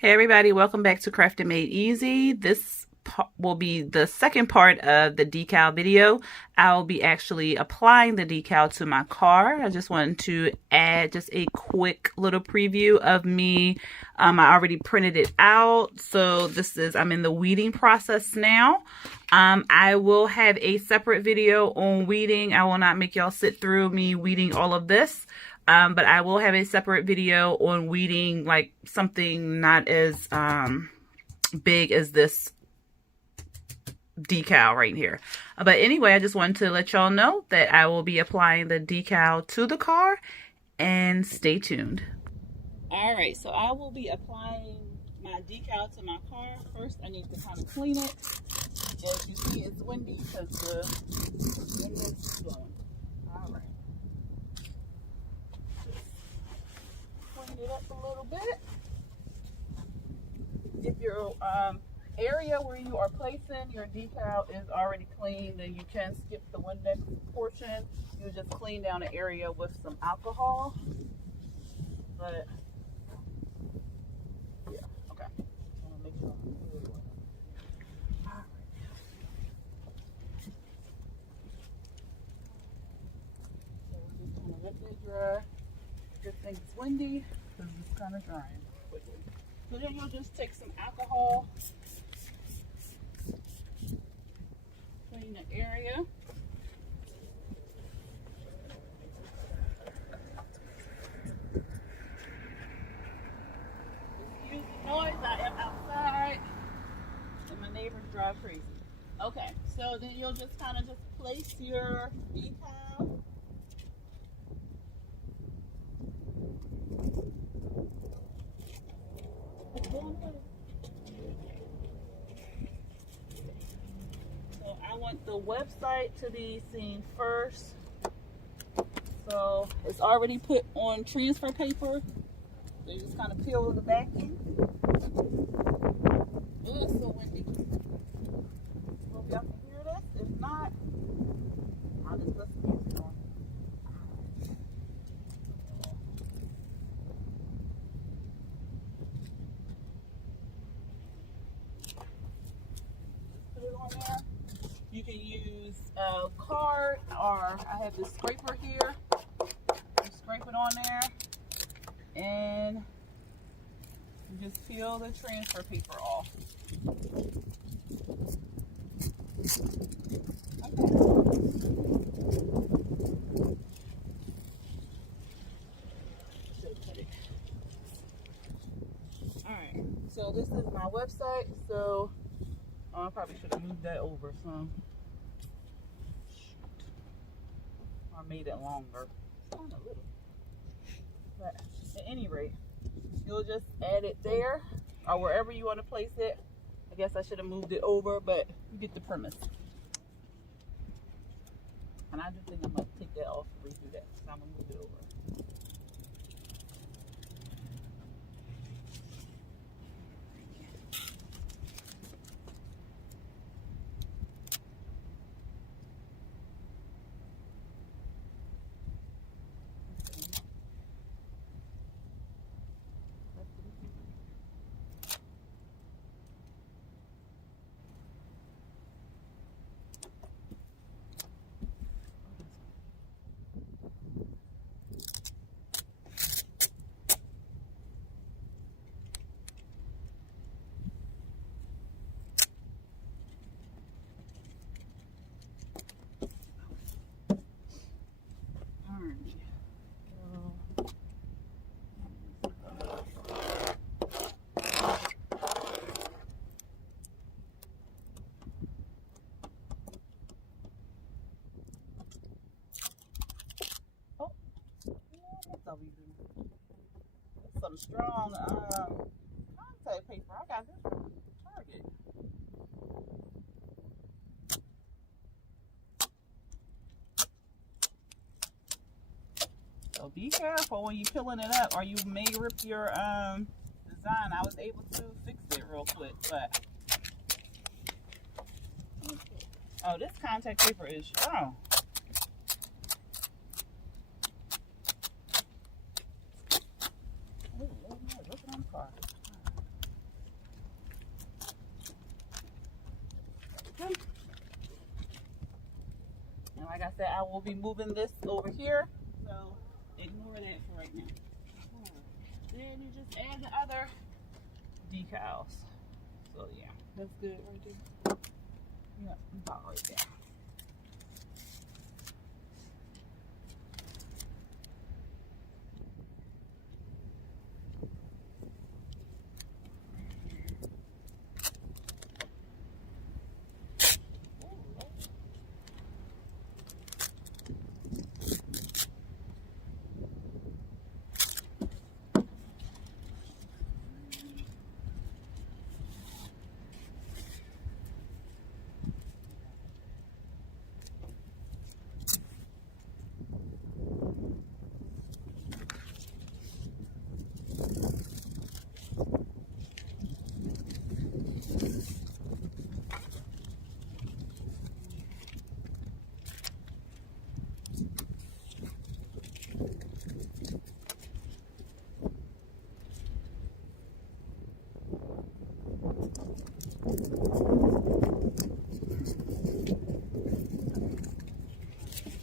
Hey everybody, welcome back to Crafted Made Easy. This will be the second part of the decal video. I'll be actually applying the decal to my car. I just wanted to add just a quick little preview of me. I already printed it out. So I'm in the weeding process now. I will have a separate video on weeding. I will not make y'all sit through me weeding all of this. But I will have a separate video on weeding, like something not as big as this decal right here. But anyway, I just wanted to let y'all know that I will be applying the decal to the car, and stay tuned. All right, so I will be applying my decal to my car. First, I need to kind of clean it. As you see, it's windy because the wind is blowing. All right. Clean it up a little bit. If your area where you are placing your decal is already clean, then you can skip the Windex portion. You just clean down the area with some alcohol. But yeah, okay. I'm gonna make sure I'm good. All right. So just kind of let that dry. Good thing it's windy because it's kind of drying quickly. So then you'll just take some alcohol, clean the area. Excuse the noise, I am outside and my neighbors drive crazy. Okay, so then you'll just kind of just place your decal. So I want the website to be seen first. So it's already put on transfer paper. So you just kind of peel the backing. Oh, it's so windy. Hope y'all can hear this. If not, I'll just listen to music on. Put it on there. You can use a card, or I have this scraper here. You scrape it on there, and you just peel the transfer paper off. Alright, so this is my website, so I probably should have moved that over some. Or made it longer. It's kind of little. But at any rate, you'll just add it there or wherever you want to place it. I guess I should have moved it over, but you get the premise. And I just think I'm going to take that off and redo that. So I'm going to move it over. Some strong contact paper. I got this from Target. So be careful when you're peeling it up, or you may rip your design. I was able to fix it real quick, but oh, this contact paper is strong. Ooh, look on the car. Like I said, I will be moving this over here, so ignore that for right now. Then you just add the other decals. So yeah, that's good right there. Yeah, about right there.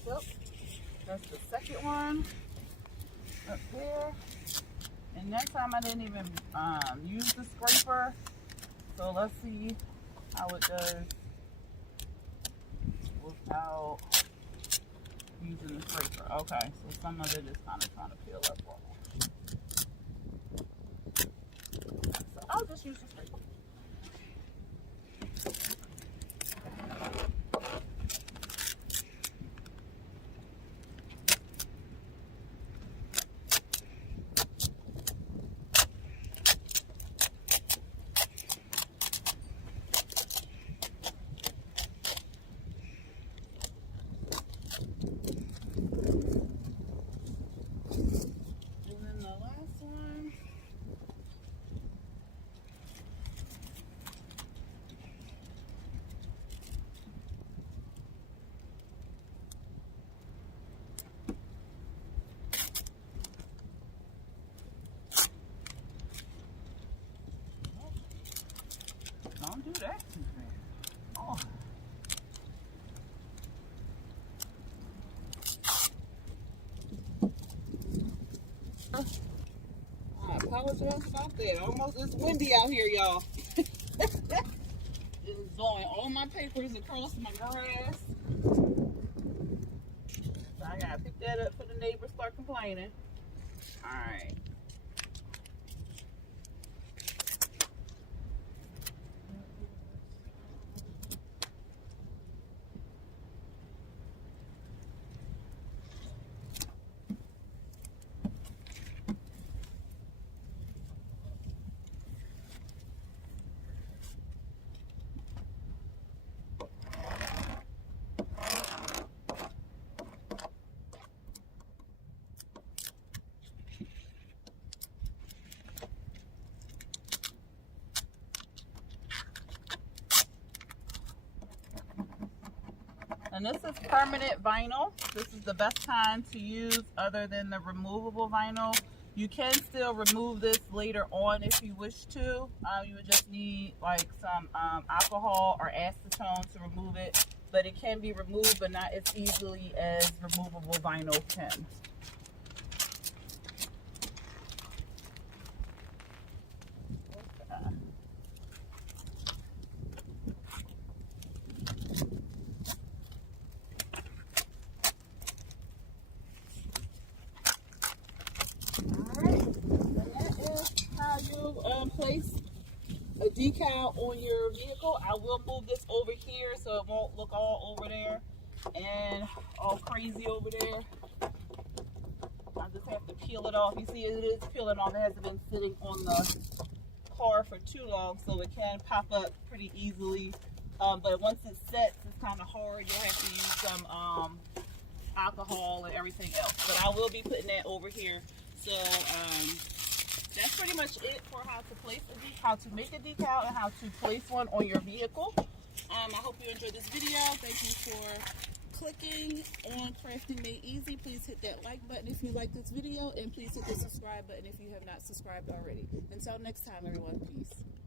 Well, that's the second one up there. And that time I didn't even use the scraper. So let's see how it does without using the scraper. Okay, so some of it is kind of trying to peel up raw. So I'll just use the scraper. Don't do that too fast. Oh. I apologize about that. Almost it's windy out here, y'all. It's blowing all my papers across my grass. So I gotta pick that up for the neighbors start complaining. Alright. And this is permanent vinyl. This is the best kind to use other than the removable vinyl. You can still remove this later on if you wish to. You would just need like some alcohol or acetone to remove it. But it can be removed, but not as easily as removable vinyl can. Place a decal on your vehicle. I will move this over here so it won't look all over there and all crazy over there. I just have to peel it off. You see it is peeling off. It hasn't been sitting on the car for too long, so it can pop up pretty easily. But once it sets, it's kind of hard. You'll have to use some alcohol and everything else. But I will be putting that over here. So that's pretty much it for how to make a decal and how to place one on your vehicle. I hope you enjoyed this video. Thank you for clicking on Crafting Made Easy. Please hit that like button if you like this video, and please hit the subscribe button if you have not subscribed already. Until next time, everyone, peace.